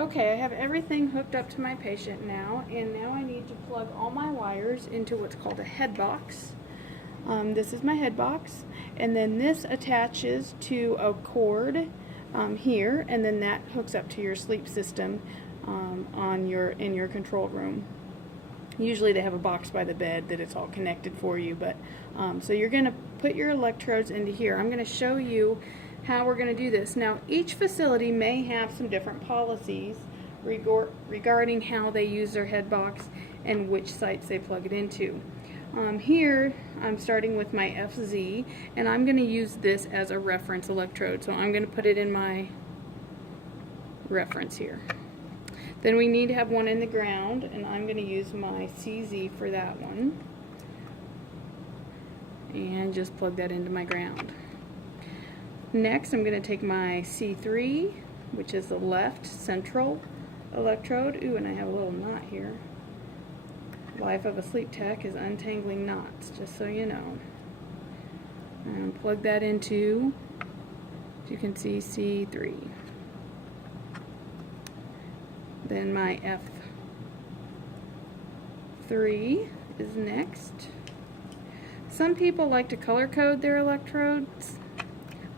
Okay, I have everything hooked up to my patient now, and now I need to plug all my wires into what's called a head box. This is my head box, and then this attaches to a cord here, and then that hooks up to your sleep system in your control room. Usually they have a box by the bed that it's all connected for you, but so you're going to put your electrodes into here. I'm going to show you how we're going to do this. Now, each facility may have some different policies regarding how they use their head box and which sites they plug it into. Here, I'm starting with my FZ, and I'm going to use this as a reference electrode. So I'm going to put it in my reference here. Then we need to have one in the ground, and I'm going to use my CZ for that one. And just plug that into my ground. Next, I'm going to take my C3, which is the left central electrode. Ooh, and I have a little knot here. Life of a sleep tech is untangling knots, just so you know. And plug that into, as you can see, C3. Then my F3 is next. Some people like to color code their electrodes.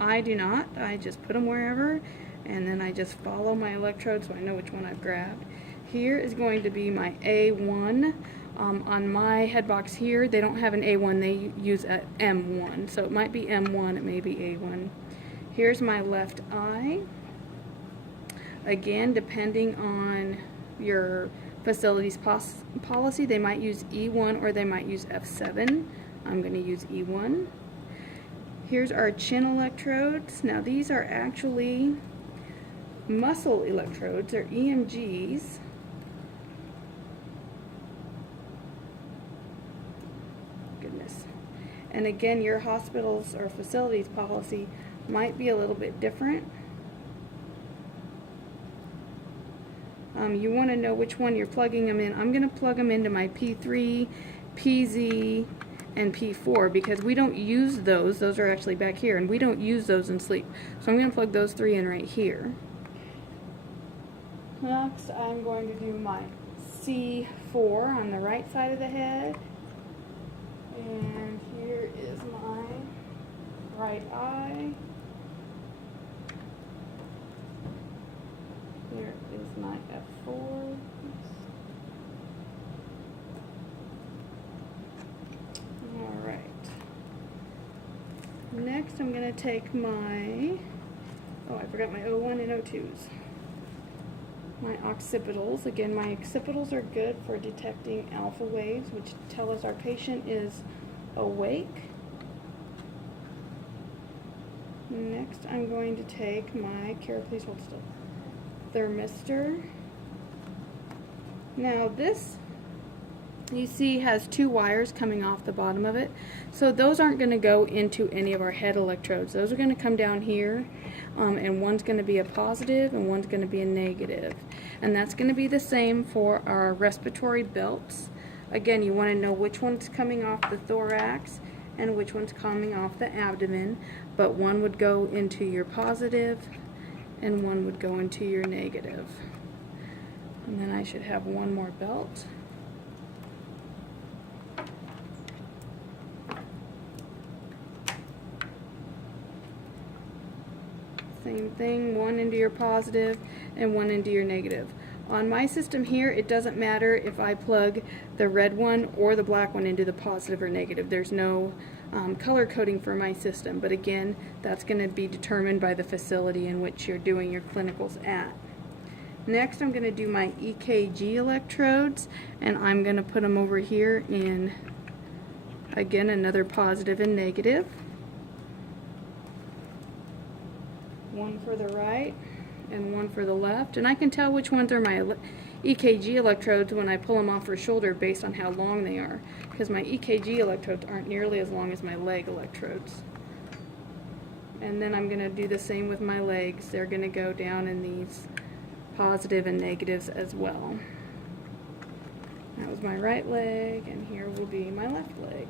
I do not. I just put them wherever, and then I just follow my electrode so I know which one I've grabbed. Here is going to be my A1. On my head box here, they don't have an A1, they use a M1. So it might be M1, it may be A1. Here's my left eye. Again, depending on your facility's policy, they might use E1 or they might use F7. I'm going to use E1. Here's our chin electrodes. Now these are actually muscle electrodes, they're EMGs. Goodness. And again, your hospital's or facility's policy might be a little bit different. You want to know which one you're plugging them in. I'm going to plug them into my P3, PZ, and P4 because we don't use those. Those are actually back here, and we don't use those in sleep. So I'm going to plug those three in right here. Next, I'm going to do my C4 on the right side of the head. And here is my right eye. Here is my F4. Alright. Next I'm going to take my, I forgot my O1 and O2s. My occipitals. Again, my occipitals are good for detecting alpha waves, which tell us our patient is awake. Next I'm going to take my, please hold still, thermistor. Now this, you see, has two wires coming off the bottom of it. So those aren't going to go into any of our head electrodes. Those are going to come down here, and one's going to be a positive and one's going to be a negative. And that's going to be the same for our respiratory belts. Again, you want to know which one's coming off the thorax and which one's coming off the abdomen, but one would go into your positive and one would go into your negative. And then I should have one more belt. Same thing, one into your positive and one into your negative. On my system here, it doesn't matter if I plug the red one or the black one into the positive or negative. There's no color coding for my system, but again, that's going to be determined by the facility in which you're doing your clinicals at. Next, I'm going to do my EKG electrodes, and I'm going to put them over here in, again, another positive and negative. One for the right and one for the left, and I can tell which ones are my EKG electrodes when I pull them off her shoulder based on how long they are, because my EKG electrodes aren't nearly as long as my leg electrodes. And then I'm going to do the same with my legs. They're going to go down in these positive and negatives as well. That was my right leg, and here will be my left leg.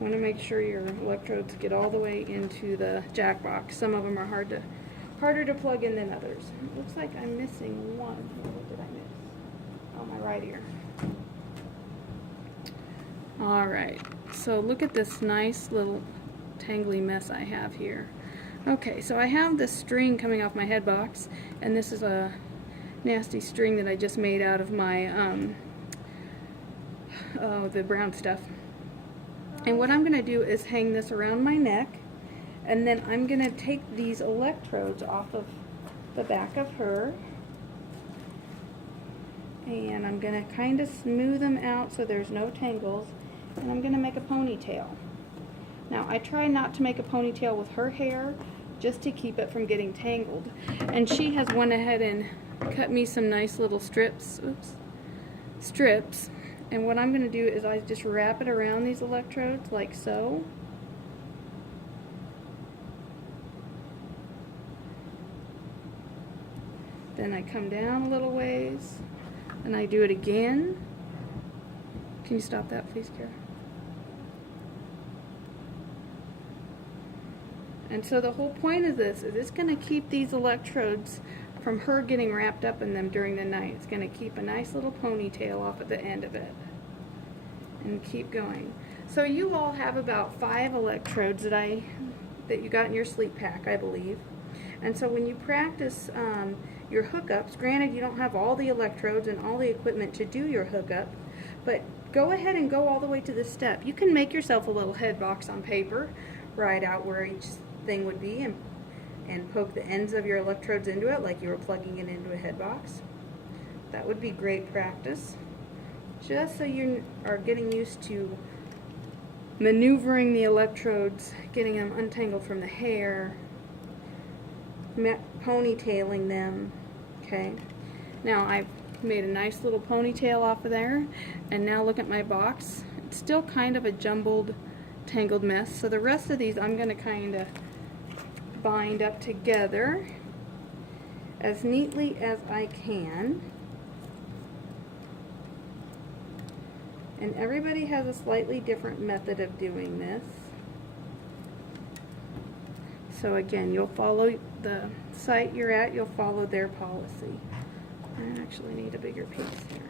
You want to make sure your electrodes get all the way into the jack box. Some of them are harder to plug in than others. It looks like I'm missing one. What did I miss? Oh, my right ear. Alright, so look at this nice little tangly mess I have here. Okay, so I have this string coming off my head box, and this is a nasty string that I just made out of my the brown stuff. And what I'm going to do is hang this around my neck, and then I'm going to take these electrodes off of the back of her, and I'm going to kind of smooth them out so there's no tangles, and I'm going to make a ponytail. Now I try not to make a ponytail with her hair just to keep it from getting tangled, and she has went ahead and cut me some nice little strips, and what I'm going to do is I just wrap it around these electrodes like so. Then I come down a little ways, and I do it again. Can you stop that, please, Kara? And so the whole point of this is it's going to keep these electrodes from her getting wrapped up in them during the night. It's going to keep a nice little ponytail off at the end of it. And keep going. So you all have about 5 electrodes that you got in your sleep pack, I believe. And so when you practice your hookups, granted you don't have all the electrodes and all the equipment to do your hookup, but go ahead and go all the way to this step. You can make yourself a little head box on paper, write out where each thing would be, and poke the ends of your electrodes into it like you were plugging it into a head box. That would be great practice, just so you are getting used to maneuvering the electrodes, getting them untangled from the hair, ponytailing them. Okay, now I've made a nice little ponytail off of there, and now look at my box. It's still kind of a jumbled, tangled mess, so the rest of these I'm going to kind of bind up together as neatly as I can. And everybody has a slightly different method of doing this. So again, you'll follow the site you're at, you'll follow their policy. I actually need a bigger piece here.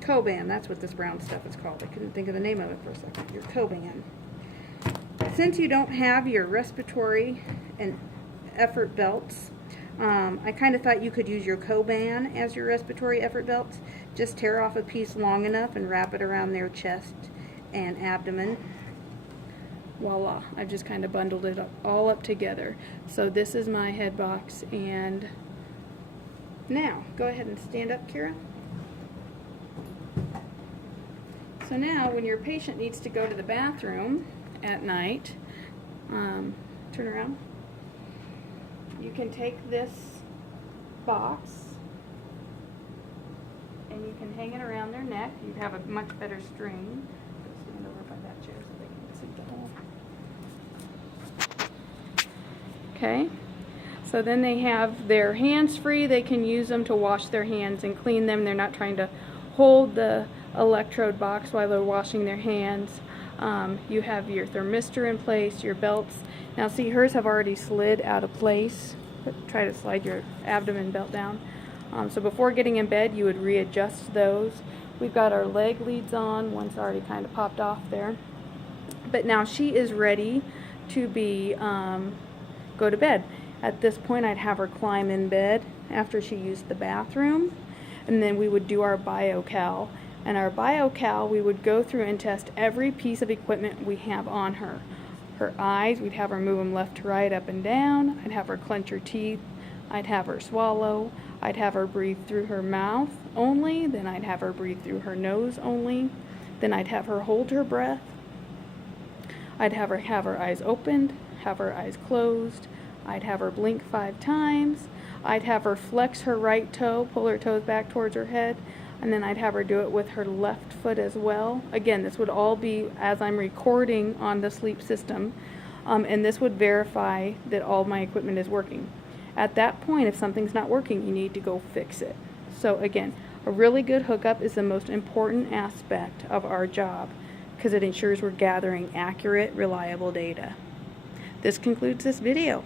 Coban, that's what this brown stuff is called. I couldn't think of the name of it for a second. Your Coban. Since you don't have your respiratory and effort belts, I kind of thought you could use your Coban as your respiratory effort belts. Just tear off a piece long enough and wrap it around their chest and abdomen. Voila, I've just kind of bundled it all up together. So this is my head box, and now go ahead and stand up, Kira. So now when your patient needs to go to the bathroom at night, turn around, you can take this box and you can hang it around their neck. You'd have a much better string. Go stand over by that chair so they can see the hole. Okay, so then they have their hands free. They can use them to wash their hands and clean them. They're not trying to hold the electrode box while they're washing their hands. You have your thermistor in place, your belts. Now see, hers have already slid out of place. Try to slide your abdomen belt down. So before getting in bed, you would readjust those. We've got our leg leads on. One's already kind of popped off there. But now she is ready to be go to bed. At this point, I'd have her climb in bed after she used the bathroom, and then we would do our BioCal. And our BioCal, we would go through and test every piece of equipment we have on her. Her eyes, we'd have her move them left to right, up and down. I'd have her clench her teeth. I'd have her swallow. I'd have her breathe through her mouth only. Then I'd have her breathe through her nose only. Then I'd have her hold her breath. I'd have her eyes opened, have her eyes closed. I'd have her blink 5 times. I'd have her flex her right toe, pull her toes back towards her head, and then I'd have her do it with her left foot as well. Again, this would all be as I'm recording on the sleep system, and this would verify that all my equipment is working. At that point, if something's not working, you need to go fix it. So again, A really good hookup is the most important aspect of our job because it ensures we're gathering accurate, reliable data. This concludes this video.